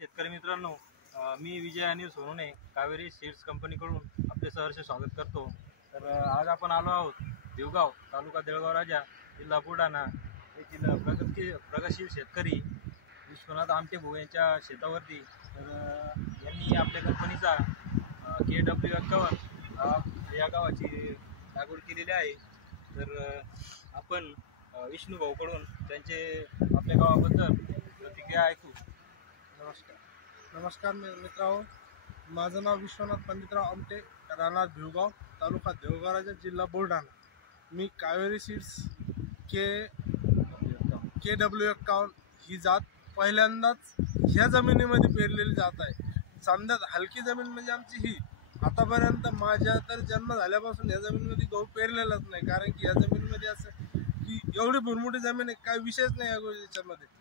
शेतकरी मित्रांनो, मी विजय अनिल सोनवणे कावेरी सीड्स कंपनीकडून आपले सहर्ष स्वागत करतो। तर आज आपण आलो आहोत देवगाव, तालुका देवगाव राजा, जिल्हा बुलढाणा येथील प्रगतशील शेतकरी विश्वनाथ आमटे भाऊ यांच्या शेतावरती। तर यांनी आपल्या कंपनीचा KW51 या गावाची लागवड केलेली आहे। तर आपण विष्णू भाऊकडून त्यांचे आपल्या गावाबद्दल प्रतिक्रिया ऐकू। नमस्कार मित्रांनो, माझं नाव विश्वनाथ पंडितराव आमटे, राहणार भिवगाव, तालुका देवगाव राजा, जिल्हा बुलढाणा। मी कावेरी सीड्स KW51 ही जात पहिल्यांदाच ह्या जमिनीमध्ये पेरलेली जात आहे। समजा हलकी जमीन म्हणजे आमची ही। आतापर्यंत माझ्या तर जन्म झाल्यापासून या जमिनीमध्ये गहू पेरलेलाच नाही, कारण की या जमिनीमध्ये असं की एवढी भुरमुठी जमीन आहे, काही विशेष नाही या गोष्टीमध्ये।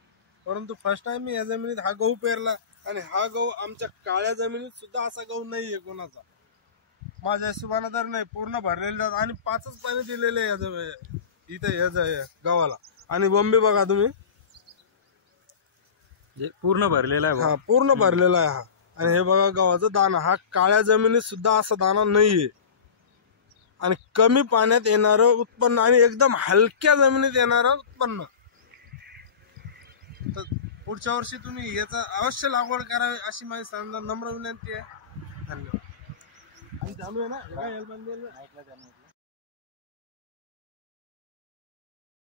परंतु फर्स्ट टाइम मी या जमिनीत हा गहू पेरला, आणि हा गहू आमच्या काळ्या जमिनीत सुद्धा असा गहू नाहीये कोणाचा, माझ्या हिशोबाने तर नाही। पूर्ण भरलेले जात आणि 5च पाणी दिलेले आहे इथे या गव्हाला। आणि बॉम्बे बघा तुम्ही, पूर्ण भरलेला आहे। हा पूर्ण भरलेला आहे हा। आणि हे बघा गव्हाचा दाना, हा काळ्या जमिनीत सुद्धा असा दाना नाहीये। आणि कमी पाण्यात येणारं उत्पन्न आणि एकदम हलक्या जमिनीत येणारं उत्पन्न। तर पुढच्या वर्षी तुम्ही याचा अवश्य लागवड करावी अशी माझी नम्र विनंती आहे। धन्यवाद। आणि चालू आहे ना,